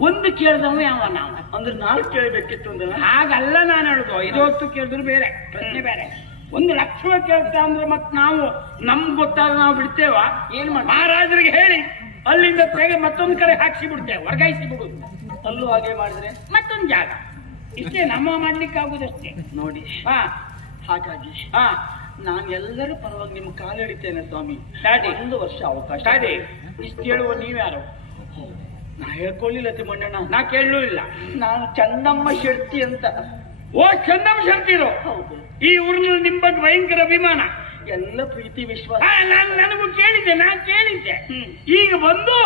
ಒಂದು ಕೇಳ್ದವ ಯಾವ ನಾವು. ಅಂದ್ರೆ ನಾಲ್ಕು ಕೇಳ್ಬೇಕಿತ್ತು ಅಂದ್ರೆ? ಹಾಗಲ್ಲ ನಾನು ಹೇಳುದು. ಐದು ಹೊತ್ತು ಕೇಳಿದ್ರು ಬೇರೆ ಪ್ರಶ್ನೆ ಬೇರೆ. ಒಂದು ಲಕ್ಷವ ಕೇಳ್ತಾ ಅಂದ್ರೆ ಮತ್ ನಾವು ನಮ್ಗ್ ಗೊತ್ತಾದ ನಾವು ಬಿಡ್ತೇವ? ಏನ್ ಮಾಡ ಮಹಾರಾಜರಿಗೆ ಹೇಳಿ. ಅಲ್ಲಿಂದ ತೆಗೆ ಮತ್ತೊಂದು ಕಡೆ ಹಾಕ್ಸಿ ಬಿಡ್ತೇವೆ. ವರ್ಗಾಯಿಸಿ ಬಿಡುದು. ಅಲ್ಲೂ ಹಾಗೆ ಮಾಡಿದ್ರೆ? ಮತ್ತೊಂದು ಜಾಗ. ಇಷ್ಟೇ ನಮ್ಮ ಮಾಡ್ಲಿಕ್ಕೆ ಆಗುದಷ್ಟೇ ನೋಡಿ. ಹಾ. ಹಾಗಾಗಿ ಹಾ ನಾನು ಎಲ್ಲರ ಪರವಾಗಿ ನಿಮ್ಮ ಕಾಲು ಹಿಡಿತೇನೆ ಸ್ವಾಮಿ. ಒಂದು ವರ್ಷ ಅವಕಾಶ ಸ್ಟಾಡಿ ಇಷ್ಟು ಹೇಳುವ ನೀವ್ಯಾರು? ನಾ ಹೇಳ್ಕೊಳ್ಳಿಲ್ಲ ತಿಮ್ಮಣ್ಣ ನಾ ಕೇಳಲೂ ಇಲ್ಲ. ನಾನು ಚಂದಮ್ಮ ಶೆಟ್ಟಿ ಅಂತ. ಓ ಚಂದಮ್ಮ ಶರ್ತಿರು ಹೌದು. ಈ ಊರಿನಲ್ಲಿ ನಿಮ್ಮ ಬಗ್ಗೆ ಭಯಂಕರ ಅಭಿಮಾನ. ಎಲ್ಲ ಪ್ರೀತಿ ವಿಶ್ವಾಸ. ಹಾ, ನಾನು ನನಗೂ ಕೇಳಿದ್ದೆ ನಾನು ಕೇಳಿದ್ದೆ. ಈಗ ಬಂದು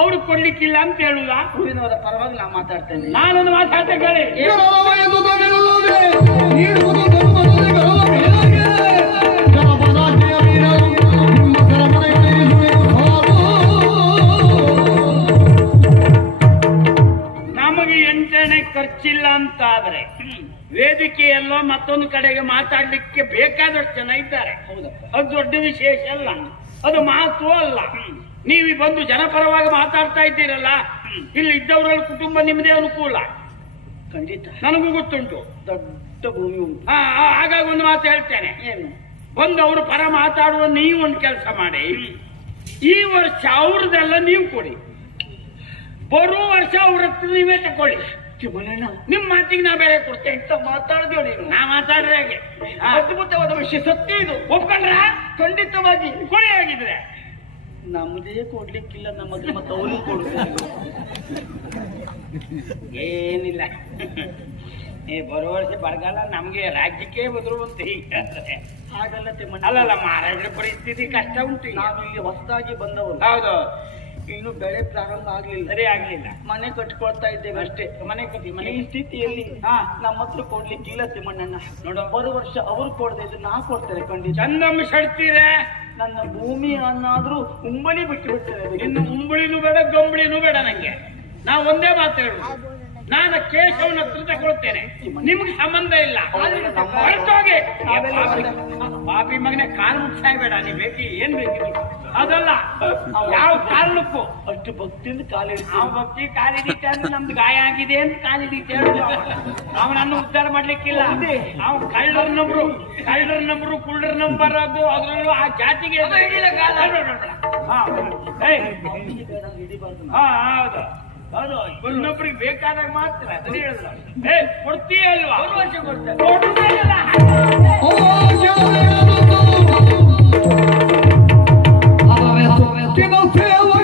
ಅವ್ರು ಕೊಡ್ಲಿಕ್ಕಿಲ್ಲ ಅಂತ ಹೇಳುದ? ಹೂವಿನವರ ಪರವಾಗಿ ನಾ ಮಾತಾಡ್ತೇನೆ. ನಾನೊಂದು ಮಾತಾಡ್ತಾ ಖರ್ಚಿಲ್ಲ ಅಂತ ಆದ್ರೆ ವೇದಿಕೆಯಲ್ಲೋ ಮತ್ತೊಂದು ಕಡೆಗೆ ಮಾತಾಡ್ಲಿಕ್ಕೆ ಬೇಕಾದಷ್ಟು ಜನ ಇದ್ದಾರೆ. ಅದು ದೊಡ್ಡ ವಿಶೇಷ ಅಲ್ಲ. ಅದು ಮಾತು ಅಲ್ಲ. ನೀವು ಬಂದು ಜನಪರವಾಗಿ ಮಾತಾಡ್ತಾ ಇದ್ದೀರಲ್ಲ ಇಲ್ಲಿ ಇದ್ದವರಲ್ಲಿ ಕುಟುಂಬ ನಿಮ್ಮದೇ ಅನುಕೂಲ. ಖಂಡಿತ. ನನಗೂ ಗೊತ್ತುಂಟು. ದೊಡ್ಡ ಭೂಮಿ ಉಂಟು. ಹಾಗಾಗಿ ಒಂದು ಮಾತು ಹೇಳ್ತೇನೆ. ಏನು? ಬಂದು ಅವರು ಪರ ಮಾತಾಡುವ ನೀವು ಒಂದು ಕೆಲಸ ಮಾಡಿ. ಈ ವರ್ಷ ಅವ್ರದ್ದೆಲ್ಲ ನೀವು ಕೊಡಿ. ಬರುವ ವರ್ಷ ಅವ್ರ ಹತ್ರ ನೀವೇ ತಕೊಳ್ಳಿ. ನಿಮ್ ಮಾತಿಗೆ ನಾ ಬೇರೆ ಕೊಡ್ತೇನೆ ಅಂತ ಮಾತಾಡಿದ್ಯೋ ನೀನು. ನಾ ಮಾತಾಡ್ರೆ ಹಾಗೆ. ಅದ್ಭುತವಾದ ವಿಷಯ ಸತ್ಯ ಇದು. ಒಪ್ಕೊಂಡ್ರ? ಖಂಡಿತವಾಗಿ. ಕೊಳೆ ಆಗಿದ್ರೆ ನಮ್ದೇ ಕೊಡ್ಲಿಕ್ಕಿಲ್ಲ ನಮ್ಮದು ಮತ್ತೆ ಅವ್ರಿಗೆ ಕೊಡ್ತೇನೆ ಏನಿಲ್ಲ. ಏ ಬರೋ ವರ್ಷ ಬರಗಾಲ ನಮ್ಗೆ ರಾಜ್ಯಕ್ಕೆ ಬದರುವಂತ ಈಗ. ಹಾಗಲ್ಲ ತಿಮ್ಮಣ್ಣ. ಅಲ್ಲಲ್ಲ ಮಹಾರಾಜರ ಪರಿಸ್ಥಿತಿ ಕಷ್ಟ ಉಂಟು ಈಗ. ನಾವು ಇಲ್ಲಿ ಹೊಸದಾಗಿ ಬಂದವರು ಹೌದು. ಇನ್ನು ಬೆಳೆ ಪ್ರಾರಂಭ ಆಗ್ಲಿಲ್ಲ. ಸರಿ ಆಗ್ಲಿಲ್ಲ. ಮನೆ ಕಟ್ಕೊಳ್ತಾ ಇದ್ದೇವೆ ಅಷ್ಟೇ. ಮನೆ ಕಟ್ಟಿ ಮನೆ ಈ ಸ್ಥಿತಿಯಲ್ಲಿ ಹಾ. ನಮ್ಮ ಹತ್ರ ಕೊಡ್ಲಿಕ್ಕಿಲ್ಲ ತಿಮ್ಮಣ್ಣ ನೋಡೋ. ಬರು ವರ್ಷ ಅವ್ರು ಕೊಡದೆ ಇದ್ರೆ ನಾ ಕೊಡ್ತೇನೆ ಖಂಡಿತ. ಚಂದಮ್ಮ ಶಡ್ತೀರೆ ನನ್ನ ಭೂಮಿ ಅನ್ನಾದ್ರೂ ಉಂಬಳಿ ಬಿಟ್ಟು ಬಿಡ್ತಾರೆ ಇನ್ನು ಮುಂಬಳಿನೂ ಬೇಡ ಗಂಬಳಿನೂ ಬೇಡ ನಂಗೆ. ನಾ ಒಂದೇ ಮಾತು ಹೇಳುದು. ನಾನು ಕೇಶವನ ಹತ್ರ ತಗೊಳ್ತೇನೆ ನಿಮ್ಗೆ ಸಂಬಂಧ ಇಲ್ಲ. ಹೊರಟೋಗಿ. ಏ ಪಾಪಿ, ಪಾಪಿ ಮಗನೇ ಕಾಲು ಮುಟ್ಸಾಯ್ಬೇಡ ನೀ ಬೇಕಿ ಏನ್ ಬೇಕಿದ್ರು. ಅದಲ್ಲ. ಯಾವ ಕಾರಣಕ್ಕೂ ಅಷ್ಟು ಭಕ್ತಿಯಿಂದ ಕಾಲಿಡಿ ನಾವು ಭಕ್ತಿ ಕಾಲಿಡೀತೆ ಅಂದ್ರೆ ನಮ್ದು ಗಾಯ ಆಗಿದೆ ಅಂತ ಕಾಲಿಡೀತೆ ಅವನನ್ನು ಉದ್ಧಾರ ಮಾಡ್ಲಿಕ್ಕಿಲ್ಲ. ನಾವು ಕಳ್ಳರ ನಂಬರು ಕಳ್ಳರ ನಂಬರು ಕುಳ್ಳರ ನಂಬರ್ ಅದು ಅದ್ರಲ್ಲೂ ಆ ಜಾತಿಗೆ ಹಾ. ಕಾಲ. ಹಾ ಹೌದು. ಹೌದು. ಇನ್ನೊಬ್ರಿಗೆ ಬೇಕಾದಾಗ ಮಾತ್ರ. ಅದನ್ನ ಹೇಳಿದ್ರು. ಏ ಕೊಡ್ತೀಯ ಅಲ್ವಾ ಒಂದು ವರ್ಷ ಕೊಡ್ತೇನೆ ಕೊಡ್ತೀಯಲ್ಲ? ಏನು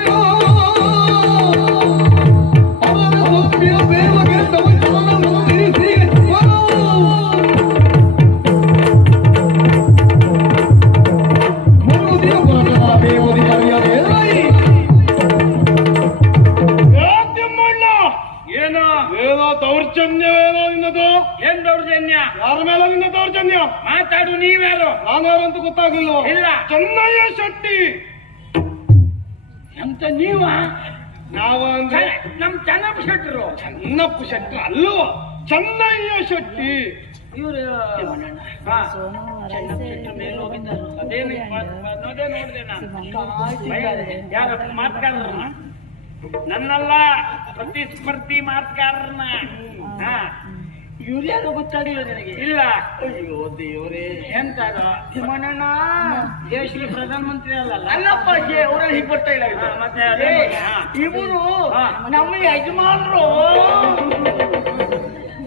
ಯಾರ ಮಾತುಗಾರರನ್ನ ನನ್ನಲ್ಲ ಪ್ರತಿಸ್ಪರ್ಧಿ ಮಾತುಗಾರರನ್ನ. ಹಾ. ಇವ್ರು ಯಾರು ಗೊತ್ತಾಗಿಲ್ಲ ನನಗೆ? ಇಲ್ಲ. ಅಯ್ಯೋ ದೇವರೇ. ಎಂತ ಅದು ತಿಮ್ಮಣ್ಣಣ್ಣ ದೇಶದ ಪ್ರಧಾನ ಮಂತ್ರಿ ಅಲ್ಲಲ್ಲ? ಅಲ್ಲಪ್ಪ ಅವರ ಹೀಗೆ ಬರ್ತಾ ಇಲ್ಲ ಮತ್ತೆ. ಇವರು ನಮ್ಮ ಯಜಮಾನರು.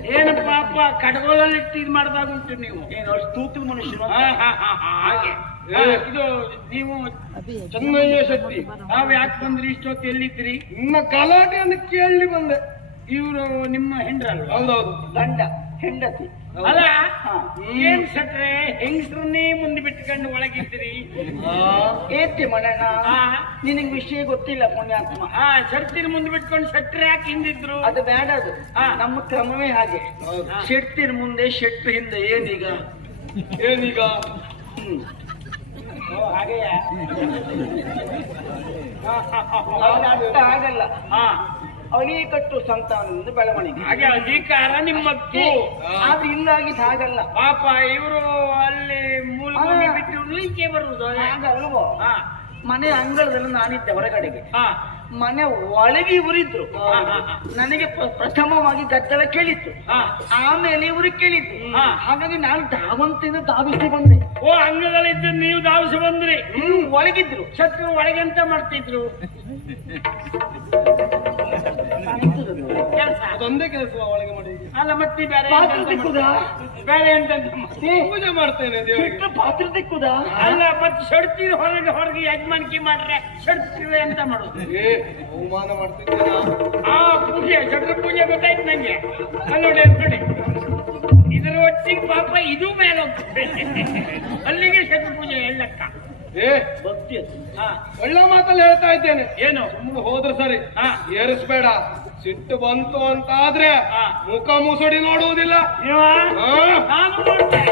ಏನಪ್ಪ ಅಪ್ಪ ಕಡಗೋಲಲ್ಲಿ ಇಟ್ಟು ಇದು ಮಾಡ್ದಾಗ ಉಂಟು ನೀವು? ಏನು ಅಷ್ಟು ತೂತು ಮನುಷ್ಯರು? ಹಾ, ಹಾ, ಹಾ, ಹಾ, ಹಾಗೆ. ಇದು ನೀವು ಚೆನ್ನಯ್ಯ ಶಕ್ತಿ. ತಾವ್ ಯಾಕೆ ಬಂದ್ರಿ ಇಷ್ಟೊತ್ತು ಎಲ್ಲಿದ್ರಿ ನಿಮ್ಮ ಗಲಾಟೆಯನ್ನು ಕೇಳಿ ಬಂದೆ. ಇವರು ನಿಮ್ಮ ಹೆಂಡ್ರಲ್ಲ ಹೌದೌದು. ಗಂಡ ಹೆಂಡತಿ. ಅಲ್ಲ. ಏನ್ ಸಟ್ರೆ ಹೆಂಗಸ್ರನ್ನೇ ಮುಂದೆ ಬಿಟ್ಕೊಂಡು ಒಳಗಿದ್ರಿ ಏತಿ ಮಣ್ಣ ಆ, ನಿನಗೆ ವಿಷಯ ಗೊತ್ತಿಲ್ಲ ಪುಣ್ಯಾತ್ಮ. ಆ ಶರ್ತಿನ ಮುಂದೆ ಬಿಟ್ಕೊಂಡು ಸಟ್ರೆ ಯಾಕೆ ಹಿಂದಿದ್ರು? ಅದು ಬೇಡ ಅದು. ಹಾ. ನಮ್ಮ ಕ್ರಮವೇ ಹಾಗೆ. ಶೆಟ್ಟಿನ ಮುಂದೆ ಶೆಟ್ಟು ಹಿಂದೆ ಏನೀಗ? ಏನೀಗ? ಹ್ಮ್ ಓ, ಹಾಗೆಯಾ ಹಾ, ಹಾ, ಹಾ, ಹಾ. ಅವನ ಅರ್ಥ ಆಗಲ್ಲ. ಅಣಿಕಟ್ಟು ಸಂತಾನದಿಂದ ಬೆಳವಣಿಗೆ. ಹಾಗೆ ಅಧಿಕಾರ ನಿಮ್ಮ ಆದ್ರೆ ಇಲ್ಲಾಗಿದ್ ಹಾಗಲ್ಲ. ಪಾಪ ಇವರು ಅಲ್ಲಿ ಮೂಲ ಬಿಟ್ಟು ಈಚೆ ಬರುವುದು ಹಾಗಲ್ವೋ? ಮನೆ ಅಂಗಳದಲ್ಲಿ ನಾನಿದ್ದೆ ಹೊರಗಡೆಗೆ. ಹಾ. ಮನೆ ಒಳಗೆ ಇವರಿದ್ರು. ನನಗೆ ಪ್ರ- ಪ್ರಥಮವಾಗಿ ಗದ್ದಲ ಕೇಳಿತ್ತು. ಆಮೇಲೆ ಇವರು ಕೇಳಿದ್ರು. ಹಾಗಾಗಿ ನಾನು ಧಾವಂತಿಂದ ಧಾವಿಸಿ ಬಂದೆ. ಓ ಅಂಗದಲ್ಲಿ ಇದ್ದು ನೀವು ಧಾವಿಸಿ ಬಂದ್ರಿ. ಹ್ಮ್ ಒಳಗಿದ್ರು. ಶತ್ರು ಒಳಗೆ ಅಂತ ಮಾಡ್ತಿದ್ರು? ಅದೊಂದೇ ಕೆಲಸ ಒಳಗೆ ಮಾಡಿ. ಅಲ್ಲ ಮತ್ತೆ ಬೇರೆ ಪಾತ್ರೆ ತಿಕ್ಕುದಾ? ಬೇರೆ ಎಂತ ಪೂಜೆ ಮಾಡ್ತೇನೆ ದೇವರಿಗೆ. ಪಾತ್ರೆ ತಿಕ್ಕುದಾ? ಅಲ್ಲ ಮತ್ತೆ ಶಡ್ತೀರಿ ಹೊರಗೆ ಹೊರಗೆ ಯಜಮಾನಿಕೆ ಮಾಡ್ರೆ ಶಡ್ತೀರಿ ಅಂತ ಮಾಡೋದು. ಏ ಅವಮಾನ ಮಾಡ್ತಿದ್ದೀರಾ ಆ ಪೂಜೆ ಶಟ್ರ ಪೂಜೆ ಗೊತ್ತಾಯ್ತು ನಂಗೆ. ಅಲ್ಲಿ ನೋಡಿ ನೋಡಿ. ಇದರ ಒಟ್ಟಿಗೆ ಪಾಪ ಇದು ಮೇಲೆ ಹೋಗ್ತದೆ ಅಲ್ಲಿಗೆ ಶಟ್ರ ಪೂಜೆ ಎಲ್ಲಕ್ಕ ಏ ಭಕ್ತಿ ಅದು ಹಾ ಒಳ್ಳೆ ಮಾತಲ್ಲಿ ಹೇಳ್ತಾ ಇದ್ದೇನೆ ಏನು ಸುಮ್ಮನೆ ಹೋದ್ರೆ ಸರಿ ಹಾ. ಏರಿಸ್ಬೇಡ ಸಿಟ್ಟು ಬಂತು ಅಂತ ಆದ್ರೆ ಹಾ. ಮುಖ ಮುಸುಡಿ ನೋಡುವುದಿಲ್ಲ ನೀವ ಹಾ. ನಾನು ನೋಡ್ತೆ.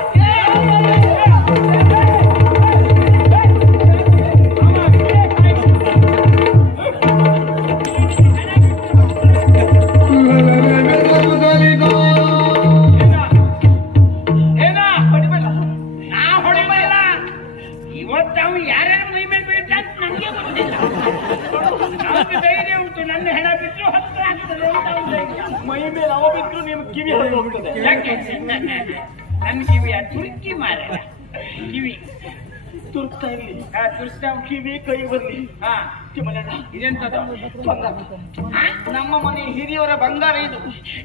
ನನ್ನ ಕಿವಿಯ ತುರ್ಕಿ ಮಾರ ಕಿವಿ. ತುರ್ತಾ ಇರ್ಲಿ ಹಾ ತುರ್ಸ್ತಾ ಕಿವಿ ಕೈ ಬರ್ಲಿ ಹಾ. ತಿಮ್ಮಣ್ಣ ಇದೆಂತದು? ಬಂಗಾರ ನಮ್ಮ ಮನೆ ಹಿರಿಯವರ ಬಂಗಾರ ಇದು.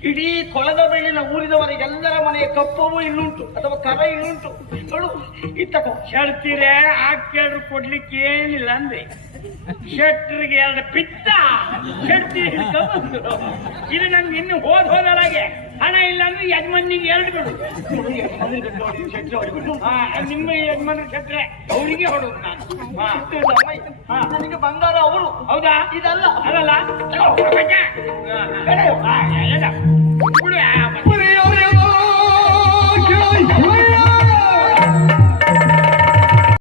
ಇಡೀ ಕೊಳದ ಬೆಳ್ಳಿನ ಊರಿದವರಿಗೆಲ್ಲರ ಮನೆಯ ಕಪ್ಪವೂ ಇಲ್ಲುಂಟು ಅಥವಾ ಕರ ಇಲ್ಲುಂಟು ನೋಡು ಇತ್ತಕ ಹೇಳ್ತೀರೆ? ಆ ಕೇಳ್ರು ಕೊಡ್ಲಿಕ್ಕೆ ಏನಿಲ್ಲ ಅಂದ್ರೆ. ಶೆಟ್ರಿಗೆ ಎರಡು ಪಿತ್ತ. ಶೆಟ್ಟಿ ಇದು ನನ್ಗೆ ಇನ್ನು ಹೋದ್ ಹೋದಲಾಗೆ ಹಣ ಇಲ್ಲ ಅಂದ್ರೆ ಯಜಮಾನಿಗೆ ಎರಡು ಬಿಡು ಹಾ ನಿಮ್ಮ ಯಜಮಾನ ಕ್ಷೇತ್ರ ಅವರಿಗೆ ಹೊಡೋದು ನಾನು ಹಾ ಹಾ. ನನಗೆ ಬಂಗಾರ ಅವರು ಹೌದಾ ಇದಲ್ಲ ಅದಲ್ಲ ಹಲೋ, ಅಪ್ಪಚ್ಚ. ಹಾ, ಹಾ. ಹಾ, ಎಲ್ಲ. ಬಿಡು, ಆ, ಮತ್ತೆ. ಕೇಳಿ